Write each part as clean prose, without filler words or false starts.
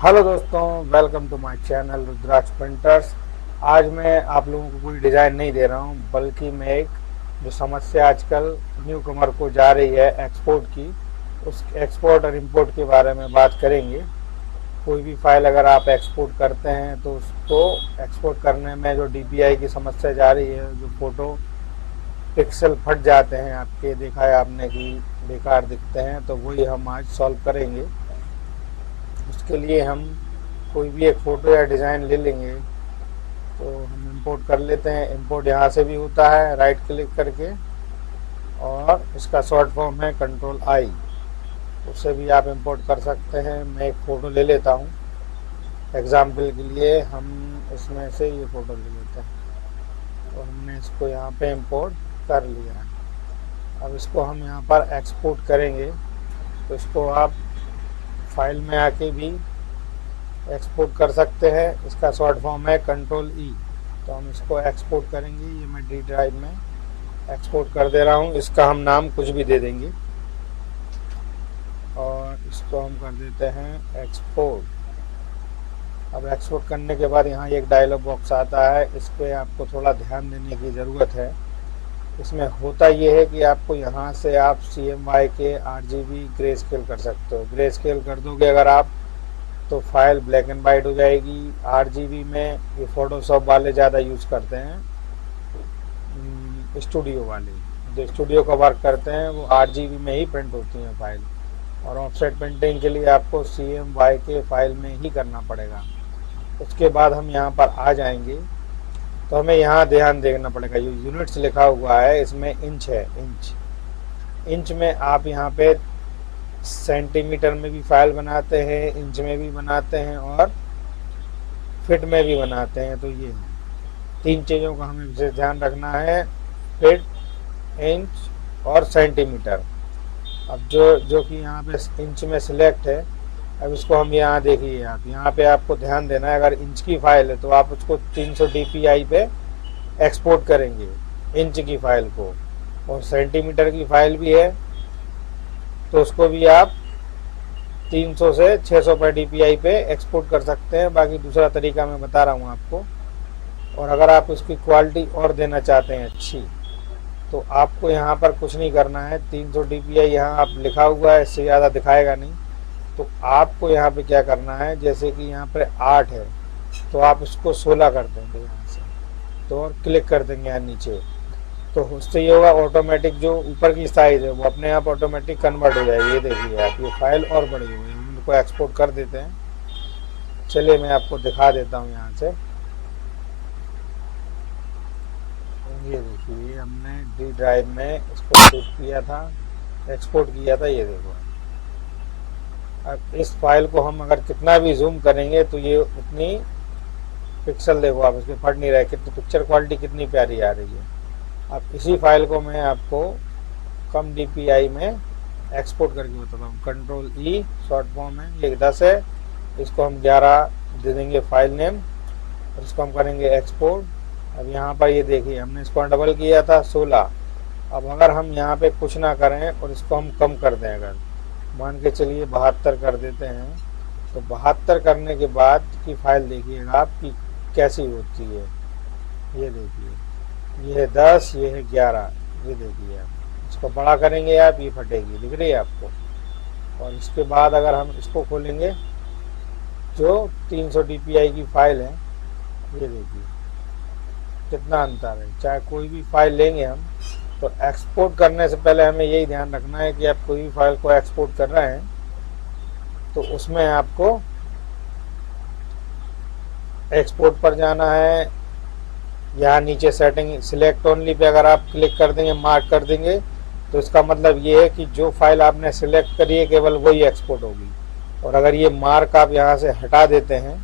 Hello दोस्तों, welcome to my channel Rudraksh painters. आज मैं आप लोगों को कोई डिज़ाइन नहीं दे रहा हूं, बल्कि मैं एक जो समस्या आजकल न्यू कमर को जा रही है एक्सपोर्ट की, उस एक्सपोर्ट और इंपोर्ट के बारे में बात करेंगे। कोई भी फाइल अगर आप एक्सपोर्ट करते हैं तो उसको एक्सपोर्ट करने में जो डीपीआई की समस्या जा रही है, जो फ़ोटो पिक्सल फट जाते हैं आपके, देखा है आपने कि बेकार दिखते हैं, तो वही हम आज सॉल्व करेंगे। उसके लिए हम कोई भी एक फ़ोटो या डिज़ाइन ले लेंगे, तो हम इंपोर्ट कर लेते हैं। इंपोर्ट यहाँ से भी होता है राइट क्लिक करके, और इसका शॉर्ट फॉर्म है कंट्रोल आई। उससे भी आप इंपोर्ट कर सकते हैं। मैं एक फ़ोटो ले लेता हूँ एग्जाम्पल के लिए। हम इसमें से ये फ़ोटो ले लेते हैं, तो हमने इसको यहाँ पे इंपोर्ट कर लिया है। अब इसको हम यहाँ पर एक्सपोर्ट करेंगे, तो इसको आप फाइल में आके भी एक्सपोर्ट कर सकते हैं। इसका शॉर्ट फॉर्म है कंट्रोल ई। तो हम इसको एक्सपोर्ट करेंगे। ये मैं डी ड्राइव में एक्सपोर्ट कर दे रहा हूँ। इसका हम नाम कुछ भी दे देंगे, और इसको हम कर देते हैं एक्सपोर्ट। अब एक्सपोर्ट करने के बाद यहाँ एक डायलॉग बॉक्स आता है, इस पर आपको थोड़ा ध्यान देने की ज़रूरत है। इसमें होता ये है कि आपको यहाँ से आप CMY के RGB ग्रे स्केल कर सकते हो। ग्रे स्केल कर दोगे अगर आप, तो फाइल ब्लैक एंड वाइट हो जाएगी। RGB में ये फोटोशॉप वाले ज़्यादा यूज़ करते हैं, स्टूडियो वाले जो स्टूडियो का वर्क करते हैं, वो RGB में ही प्रिंट होती हैं फाइल। और ऑफसेट प्रिंटिंग के लिए आपको CMY के फाइल में ही करना पड़ेगा। उसके बाद हम यहाँ पर आ जाएंगे, तो हमें यहाँ ध्यान देना पड़ेगा। ये यूनिट्स लिखा हुआ है, इसमें इंच है। इंच में आप यहाँ पे सेंटीमीटर में भी फाइल बनाते हैं, इंच में भी बनाते हैं, और फिट में भी बनाते हैं। तो ये तीन चीज़ों का हमें विशेष ध्यान रखना है, फिट, इंच और सेंटीमीटर। अब जो कि यहाँ पे इंच में सिलेक्ट है, अब इसको हम यहाँ देखिए, आप यहाँ पे आपको ध्यान देना है। अगर इंच की फाइल है तो आप उसको 300 DPI पे एक्सपोर्ट करेंगे, इंच की फाइल को। और सेंटीमीटर की फाइल भी है तो उसको भी आप 300 से 600 पर DPI पे एक्सपोर्ट कर सकते हैं। बाकी दूसरा तरीका मैं बता रहा हूँ आपको। और अगर आप उसकी क्वालिटी और देना चाहते हैं अच्छी, तो आपको यहाँ पर कुछ नहीं करना है। 300 DPI यहाँ आप लिखा हुआ है, इससे ज़्यादा दिखाएगा नहीं। तो आपको यहाँ पे क्या करना है, जैसे कि यहाँ पर 8 है, तो आप उसको 16 कर देंगे यहाँ से, तो और क्लिक कर देंगे यहाँ नीचे। तो उससे ये होगा, ऑटोमेटिक जो ऊपर की साइज़ है वो अपने आप ऑटोमेटिक कन्वर्ट हो जाएगी। ये देखिए आप, ये फाइल और बड़ी हो गई। हम इनको एक्सपोर्ट कर देते हैं। चलिए मैं आपको दिखा देता हूँ यहाँ से। ये देखिए, हमने डी ड्राइव में इसको सेव किया था, एक्सपोर्ट किया था। ये देखो, अब इस फाइल को हम अगर कितना भी जूम करेंगे तो ये उतनी पिक्सल, देखो आप, इसमें फट नहीं रहा है। कितनी पिक्चर क्वालिटी कितनी प्यारी आ रही है। अब इसी फाइल को मैं आपको कम DPI में एक्सपोर्ट करके बताता हूँ। कंट्रोल ई शॉर्ट फॉर्म है, ये 10 है। इसको हम 11 दे देंगे फाइल नेम, और इसको हम करेंगे एक्सपोर्ट। अब यहाँ पर ये देखिए, हमने इसको डबल किया था 16। अब अगर हम यहाँ पे कुछ ना करें और इसको हम कम कर दें, अगर मान के चलिए 72 कर देते हैं, तो 72 करने के बाद की फाइल देखिएगा आप कि कैसी होती है। ये देखिए, ये है 10, ये है 11। ये देखिए आप, इसको बड़ा करेंगे आप, ये फटेगी, दिख रही है आपको। और इसके बाद अगर हम इसको खोलेंगे, जो 300 DPI की फाइल है, ये देखिए कितना अंतर है। चाहे कोई भी फाइल लेंगे हम, तो एक्सपोर्ट करने से पहले हमें यही ध्यान रखना है कि आप कोई भी फाइल को एक्सपोर्ट कर रहे हैं तो उसमें आपको एक्सपोर्ट पर जाना है। यहाँ नीचे सेटिंग सिलेक्ट ओनली पे अगर आप क्लिक कर देंगे, मार्क कर देंगे, तो इसका मतलब ये है कि जो फाइल आपने सिलेक्ट करी है केवल वही एक्सपोर्ट होगी। और अगर ये मार्क आप यहाँ से हटा देते हैं,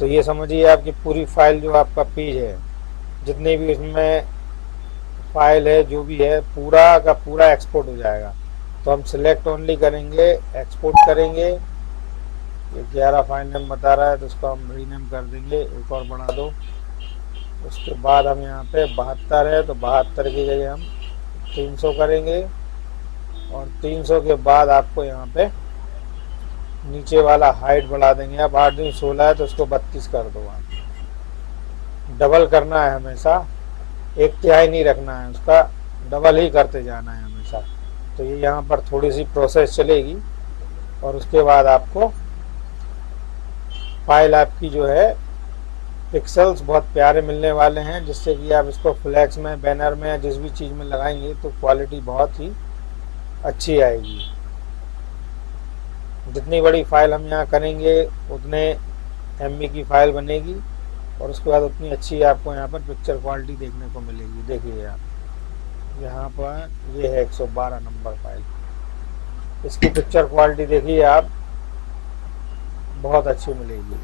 तो ये समझिए आपकी पूरी फाइल, जो आपका पेज है, जितनी भी उसमें फाइल है, जो भी है, पूरा का पूरा एक्सपोर्ट हो जाएगा। तो हम सिलेक्ट ओनली करेंगे, एक्सपोर्ट करेंगे। ये 11 फाइल नेम बता रहा है, तो इसको हम रीनेम कर देंगे, एक और बढ़ा दो। उसके बाद हम यहाँ पे 72 है, तो 72 की जगह हम 300 करेंगे। और 300 के बाद आपको यहाँ पे नीचे वाला हाइट बढ़ा देंगे। आप 8 दूनी 16 है तो उसको 32 कर दो। आप डबल करना है हमेशा, एक तिहाई नहीं रखना है उसका, डबल ही करते जाना है हमेशा। तो ये यहाँ पर थोड़ी सी प्रोसेस चलेगी और उसके बाद आपको फाइल आपकी जो है पिक्सल्स बहुत प्यारे मिलने वाले हैं, जिससे कि आप इसको फ्लैक्स में, बैनर में, जिस भी चीज़ में लगाएंगे तो क्वालिटी बहुत ही अच्छी आएगी। जितनी बड़ी फाइल हम यहाँ करेंगे उतने MB की फाइल बनेगी और उसके बाद उतनी अच्छी आपको यहाँ पर पिक्चर क्वालिटी देखने को मिलेगी। देखिए आप यहाँ पर ये है 112 नंबर फाइल, इसकी पिक्चर क्वालिटी देखिए आप, बहुत अच्छी मिलेगी।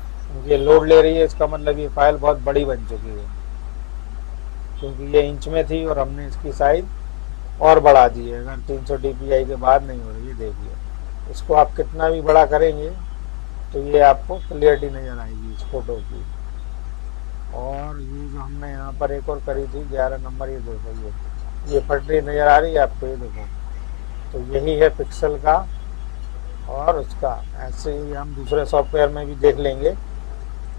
ये लोड ले रही है, इसका मतलब ये फाइल बहुत बड़ी बन चुकी है, क्योंकि ये इंच में थी और हमने इसकी साइज और बढ़ा दी है। अगर 300 DPI के बाद नहीं हो रही है, देखिए इसको आप कितना भी बड़ा करेंगे तो ये आपको क्लियरिटी नज़र आएगी इस फोटो की। और ये जो हमने यहाँ पर एक और करी थी 11 नंबर, ये देखो ये पटरी नज़र आ रही है आपको, ये देखो। तो यही है पिक्सल का और उसका। ऐसे ही हम दूसरे सॉफ्टवेयर में भी देख लेंगे।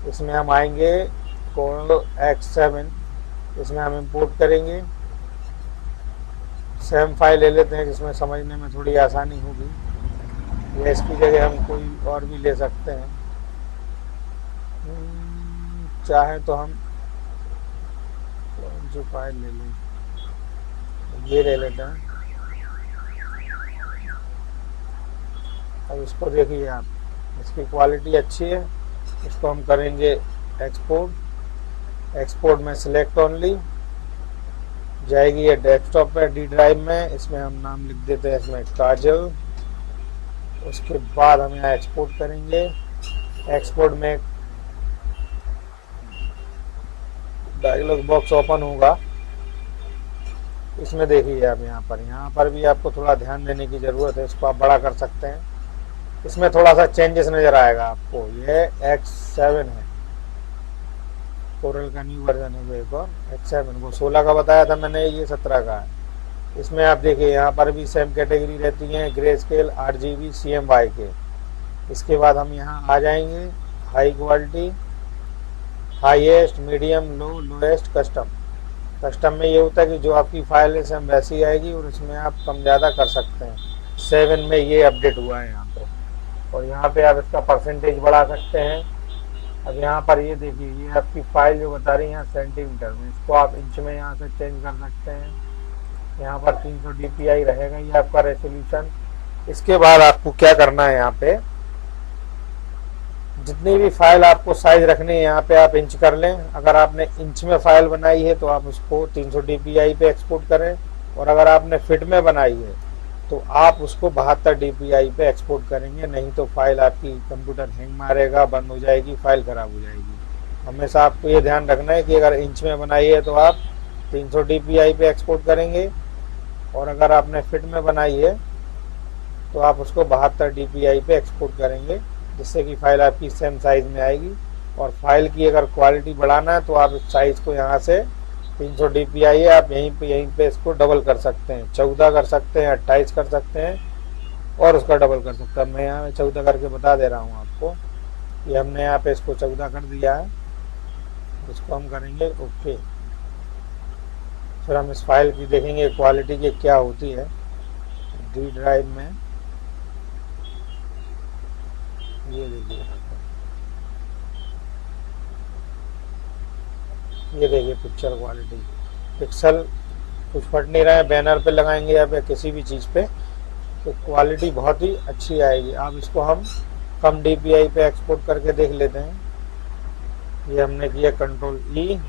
इसमें हम आएंगे Corel X7, इसमें हम इंपोर्ट करेंगे। सेम फाइल ले लेते हैं जिसमें समझने में थोड़ी आसानी होगी, या इसकी जगह हम कोई और भी ले सकते हैं। चाहे तो हम जो फाइल ले लें, ये ले लेते हैं। अब इसको देखिए आप, इसकी क्वालिटी अच्छी है। इसको हम करेंगे एक्सपोर्ट। एक्सपोर्ट में सिलेक्ट ओनली जाएगी ये डेस्कटॉप पे D ड्राइव में। इसमें हम नाम लिख देते हैं इसमें काजल। उसके बाद हम यहाँ एक्सपोर्ट करेंगे। एक्सपोर्ट में डायलॉग बॉक्स ओपन होगा, इसमें देखिए आप यहाँ पर भी आपको थोड़ा ध्यान देने की ज़रूरत है। इसको आप बड़ा कर सकते हैं, इसमें थोड़ा सा चेंजेस नज़र आएगा आपको। ये X7 है, कोरल का न्यू वर्जन है वो एक और X7। वो 16 का बताया था मैंने, ये 17 का है। इसमें आप देखिए यहाँ पर भी सेम कैटेगरी रहती है, ग्रे स्केल, RGB, CMY के। इसके बाद हम यहाँ आ जाएंगे हाई क्वालिटी, हाईएस्ट, मीडियम, लो, लोएस्ट, कस्टम। कस्टम में ये होता है कि जो आपकी फाइल है सेम वैसी आएगी और इसमें आप कम ज़्यादा कर सकते हैं। 7 में ये अपडेट हुआ है यहाँ पे। और यहाँ पे आप इसका परसेंटेज बढ़ा सकते हैं। अब यहाँ पर ये देखिए, ये आपकी फाइल जो बता रही है यहाँ सेंटीमीटर में, इसको आप इंच में यहाँ से चेंज कर सकते हैं। यहाँ पर 300 DPI रहेगा ये आपका रेजोल्यूशन। इसके बाद आपको क्या करना है, यहाँ पे जितनी भी फाइल आपको साइज रखनी है यहाँ पे आप इंच कर लें। अगर आपने इंच में फाइल बनाई है तो आप उसको 300 DPI पे एक्सपोर्ट करें, और अगर आपने फिट में बनाई है तो आप उसको 72 DPI पे एक्सपोर्ट करेंगे। नहीं तो फाइल आपकी कंप्यूटर हैंग मारेगा, बंद हो जाएगी, फाइल ख़राब हो जाएगी। हमेशा आपको ये ध्यान रखना है कि अगर इंच में बनाई है तो आप 300 DPI पे एक्सपोर्ट करेंगे, और अगर आपने फिट में बनाई है तो आप उसको 72 DPI पे एक्सपोर्ट करेंगे, जिससे कि फ़ाइल आपकी सेम साइज़ में आएगी। और फाइल की अगर क्वालिटी बढ़ाना है तो आप इस साइज़ को यहाँ से 300 DPI है, आप यहीं पे इसको डबल कर सकते हैं, 14 कर सकते हैं, 28 कर सकते हैं और उसका डबल कर सकते हैं। मैं यहाँ 14 करके बता दे रहा हूँ आपको। ये हमने यहाँ पे इसको 14 कर दिया है, इसको हम करेंगे ओके। फिर हम इस फाइल की देखेंगे क्वालिटी की क्या होती है। D ड्राइव में ये देखिए पिक्चर क्वालिटी, पिक्सल कुछ फट नहीं रहा है। बैनर पे लगाएंगे या फिर किसी भी चीज़ पे तो क्वालिटी बहुत ही अच्छी आएगी। अब इसको हम कम DPI पे एक्सपोर्ट करके देख लेते हैं। ये हमने किया Ctrl+E,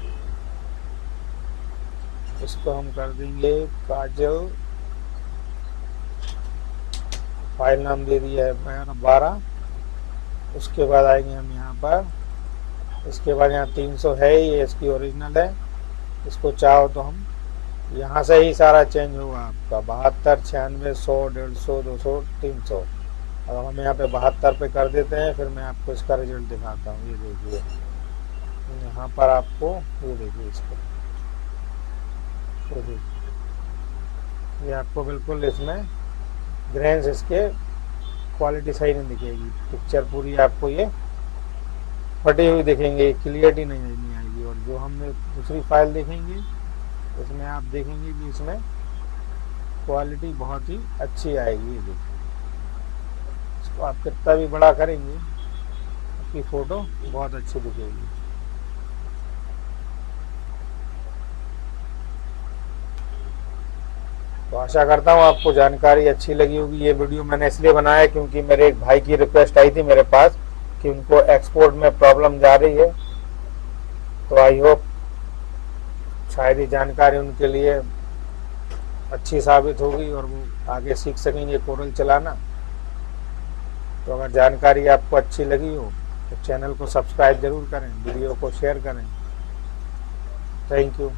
इसको हम कर देंगे काजल। फाइल नाम दे दिया है 12। उसके बाद आएंगे हम यहाँ पर, इसके बाद यहाँ 300 है, ये इसकी ओरिजिनल है। इसको चाहो तो हम यहाँ से ही सारा चेंज होगा आपका, 72, 96, 100, 150, 200, 300। अब हम यहाँ पे 72 पे कर देते हैं। फिर मैं आपको इसका रिजल्ट दिखाता हूँ। ये देखिए यहाँ पर आपको, ये देखिए इसको, ये देखिए ये आपको बिल्कुल इसमें ग्रेन्स इसके क्वालिटी सही नहीं दिखेगी, पिक्चर पूरी आपको ये फटी हुई दिखेंगे, क्लियरिटी नहीं आएगी। और जो हमने दूसरी फाइल देखेंगे उसमें आप देखेंगे कि इसमें क्वालिटी बहुत ही अच्छी आएगी। ये देखिए, इसको आप कितना भी बड़ा करेंगे आपकी फ़ोटो बहुत अच्छी दिखेगी। तो आशा करता हूँ आपको जानकारी अच्छी लगी होगी। ये वीडियो मैंने इसलिए बनाया क्योंकि मेरे एक भाई की रिक्वेस्ट आई थी मेरे पास कि उनको एक्सपोर्ट में प्रॉब्लम जा रही है। तो आई होप शायद ये जानकारी उनके लिए अच्छी साबित होगी और वो आगे सीख सकेंगे कोरल चलाना। तो अगर जानकारी आपको अच्छी लगी हो तो चैनल को सब्सक्राइब ज़रूर करें, वीडियो को शेयर करें। Thank you.